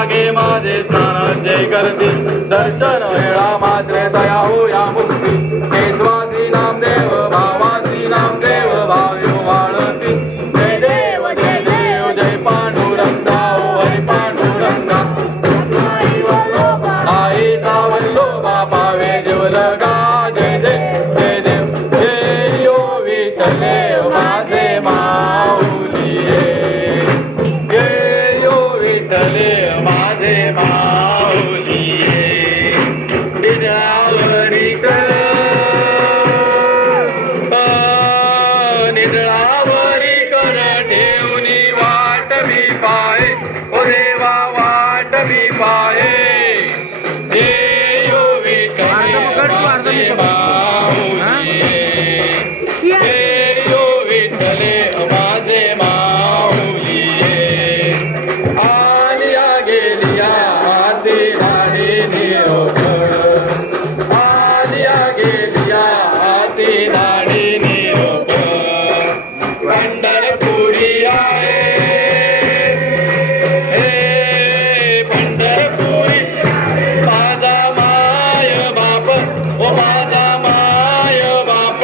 लागे माझे स्नान जय करती दर्शन वेळा मात्रे दया होया मुक्ती केशवासी नामदेव भावासी नामदेव भाव्यो वाळती जय देव जय देव जय पांडुरंगा हरी पांडुरंगा आई सावल्लोबा पावे जीवलगा जय जय जय देव जय यो विठ्ठले माझे माऊली जय यो विठ्ठले माझे माऊली निद्रावरी कर निद्रावरी कर ठेवणी वाट मी पाहे ओ देवा वाट मी पाहे जय यो विठ्ठले माझे माऊली जय यो विठ्ठले माझे माऊली आलिया गेलिया आरती राणी निरोप आलिया गेलिया आरती राणी निरोप पंढरपुरी आहे हे पंढरपुरी माझा माय बाप ओ माझा माय बाप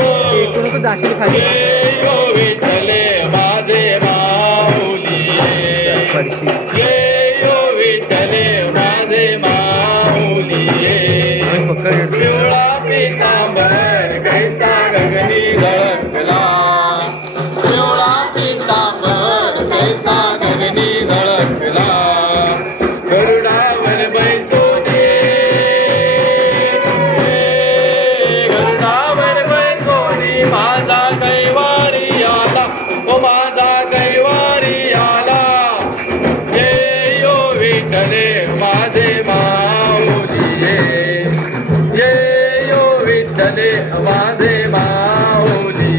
जय यो विठ्ठले माझे माऊली जय यो विठ्ठले माझे माऊली पिवळा पितांबर कैसा गगनी झळकला पिवळा पितांबर कैसा गगनी झळकला गरुडावर बैसोने गरुडावर बैसोने माझा कैवारी आला ओ माझा कैवारी आला जय यो विठ्ठले माझे माऊली जय यो विठ्ठले माझे माऊली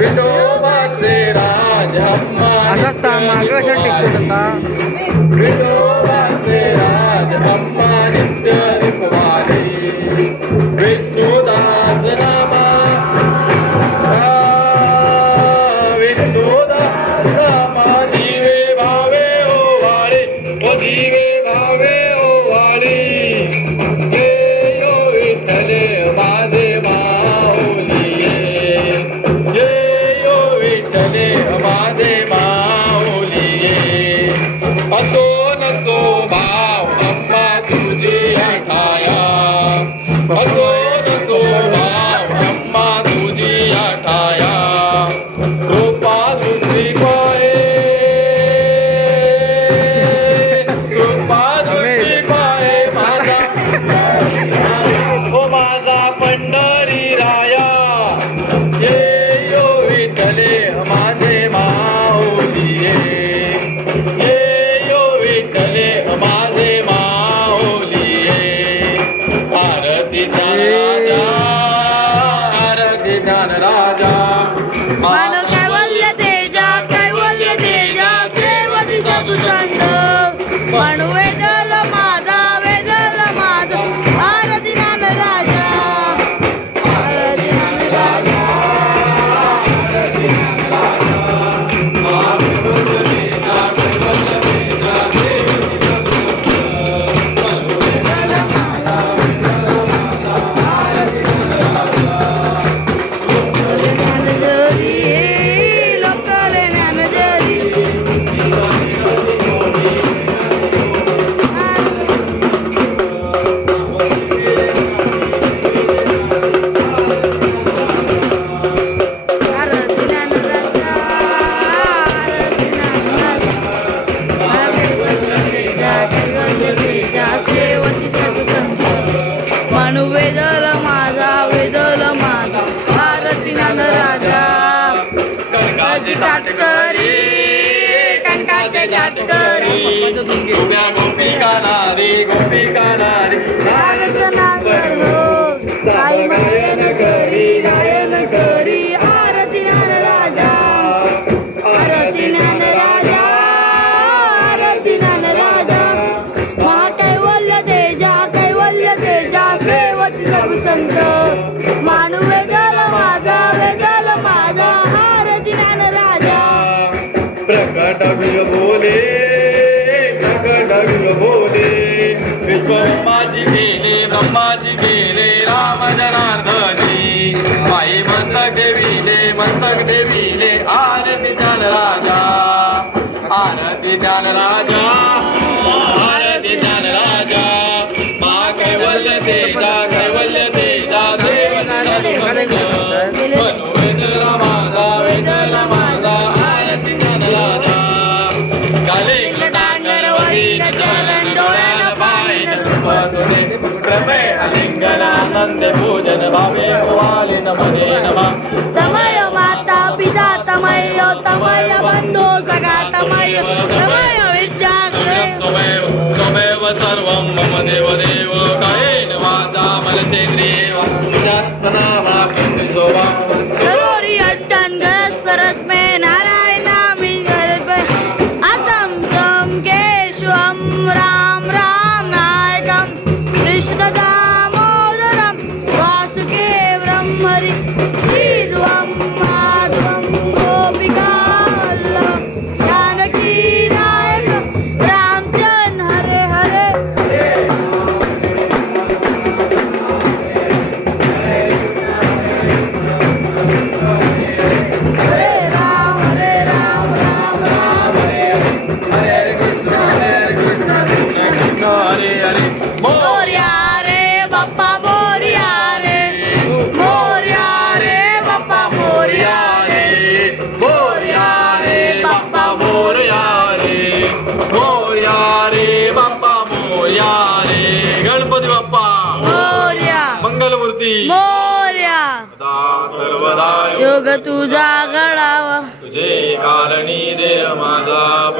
विठोबाचे राज विठोबाचे राज अम्मा नित्य रूपवाली विष्णुदास नामा विष्णुदास नामा जीवे भावे ओवाळे ओ जीवे भावे ओवाळे जय यो विठ्ठले माझे माऊली जय यो विठ्ठले माझे माऊली असो नसो भाव अम्मा तुझी आठाया असो नसो भाव अम्मा तुझी आठाया कृपा तुझी पाहे कृपा तुझी पाहे माझा ओ माझा पंढरी राया जय यो विठ्ठले माझे माऊली जय यो बोले विश्वब्रह्माची गेले राम जनार्दनी माई मस्तक देवीले आरती चाल राजा आरती चाल राजा आरती चाल राजा मा कैवल्य तेजा देव वेदला माझा आरती चाल राजा काले चरण डोळ्याला पाहिन तुझे कृपे अलिंगनानंद पूजन भावे वालिन मने नमः तमय माता पिता तमय बंधू सखा तमय विद्या त्वमेव सर्वं मम देव कायेन वाचा मनसेन्द्रियेव विचारना शोभा करोरी अड्डन गरज सरस्मे नारायणामि गल्पे असं तं केशवं राम नायकं कृष्ण दामोदरं वासुदेवं हरि श्रीध्वं माधवं गोपिका वल्लभं जानकी नायक रामचंद्र हरे हरे हरे राम राम राम हरे हरे मोरया रे बाप्पा मोरया रे मोरया रे बाप्पा मोरया रे मोरया रे बाप्पा मोरया रे बाप्पा मोरया रे गणपती बाप्पा मोरया मंगलमूर्ती मोरया सदा सर्वदा योग तुझा घडावा तुझे कारणी देह माझा